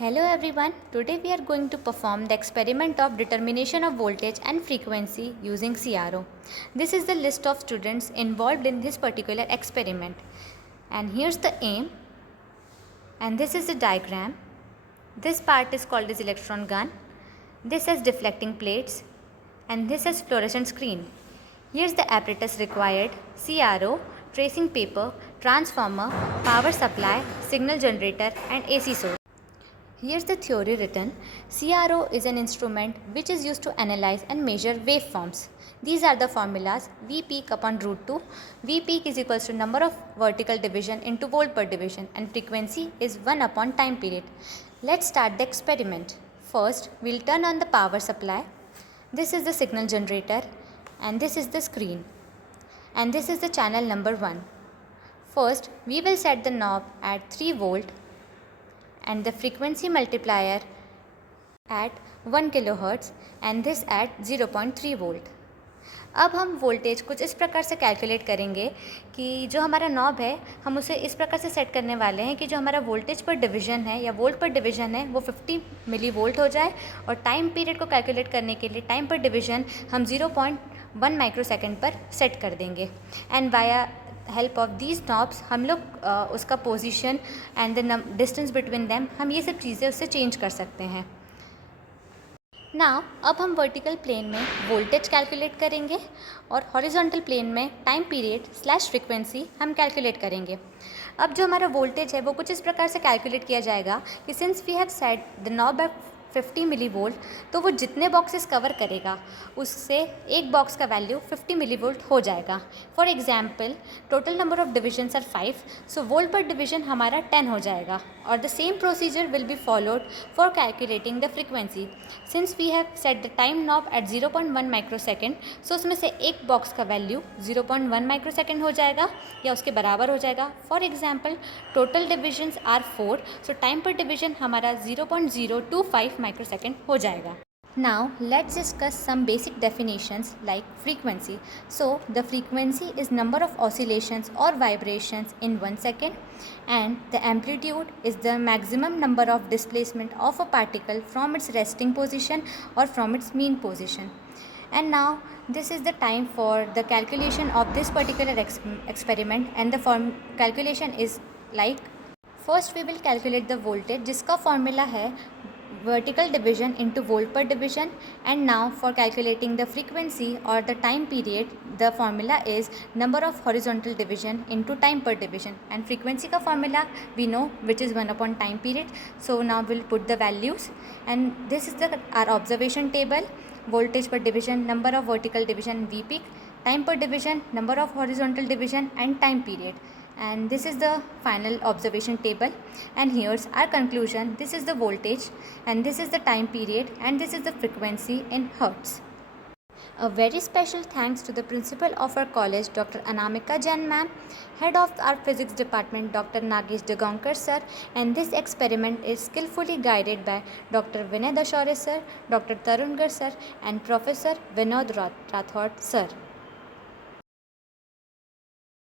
Hello everyone, today we are going to perform the experiment of determination of voltage and frequency using CRO. This is the list of students involved in this particular experiment. And here's the aim, and this is the diagram. This part is called as electron gun, this has deflecting plates, and this has fluorescent screen. Here's the apparatus required: CRO, tracing paper, transformer, power supply, signal generator and AC source. Here's the theory written. CRO is an instrument which is used to analyze and measure waveforms. These are the formulas: V peak upon root 2. V peak is equals to number of vertical division into volt per division, and frequency is 1 upon time period. Let's start the experiment. First, we'll turn on the power supply. This is the signal generator and this is the screen. And this is the channel number 1. First, we will set the knob at 3 volt and the frequency multiplier at 1 kHz and this at 0.3 volt. अब हम voltage कुछ इस प्रकार से calculate करेंगे कि जो हमारा नॉब है हम उसे इस प्रकार से सेट करने वाले हैं कि जो हमारा वोल्टेज पर डिवीज़न है या वोल्ट पर डिवीज़न है वो 50 मिली वोल्ट हो जाए, और टाइम पीरियड को कैलकुलेट करने के लिए टाइम पर डिवीज़न हम 0.1 माइक्रोसेकंड पर सेट कर देंगे. And via help of these knobs हम लोग उसका position and the distance between them हम ये सब चीज़ें उससे चेंज कर सकते हैं. नाउ अब हम वर्टिकल प्लेन में वोल्टेज कैलकुलेट करेंगे और हॉरिजॉन्टल प्लेन में टाइम पीरियड स्लैश फ्रीक्वेंसी हम कैलकुलेट करेंगे. अब जो हमारा वोल्टेज है वो कुछ इस प्रकार से कैलकुलेट किया जाएगा कि since we have set the knob at 50 millivolt, तो वो जितने बॉक्सेस कवर करेगा उससे एक बॉक्स का वैल्यू 50 मिली वोल्ट हो जाएगा. For example, total number of divisions are 5, so volt पर डिवीजन हमारा 10 हो जाएगा. और the same procedure will be followed for calculating the frequency. Since we have set the time knob at 0.1 microsecond, so उसमें से एक बॉक्स का value 0.1 microsecond हो जाएगा या उसके बराबर हो जाएगा. For example, total divisions are 4, so time पर डिवीजन हमारा 0.025 माइक्रोसेकेंड हो जाएगा. Now let's discuss some basic definitions like frequency. So the frequency is number of oscillations or vibrations in 1 second, and the amplitude is the maximum number of displacement of a particle from its resting position or from its mean position. And now this is the time for the calculation of this particular experiment, and the calculation is like, first we will calculate the voltage जिसका formula है vertical division into volt per division. And now for calculating the frequency or the time period, the formula is number of horizontal division into time per division, and frequency ka formula we know, which is 1 upon time period. So now we'll put the values, and this is our observation table: voltage per division, number of vertical division V peak, time per division, number of horizontal division and time period. And this is the final observation table, and here's our conclusion. This is the voltage and this is the time period and this is the frequency in hertz. A very special thanks to the principal of our college, Dr. Anamika Jain ma'am, head of our physics department, Dr. Nagesh Dagonkar sir, and this experiment is skillfully guided by Dr. Vinay Dashaure sir, Dr. Tarun Gar sir and Professor Vinod Rathod sir.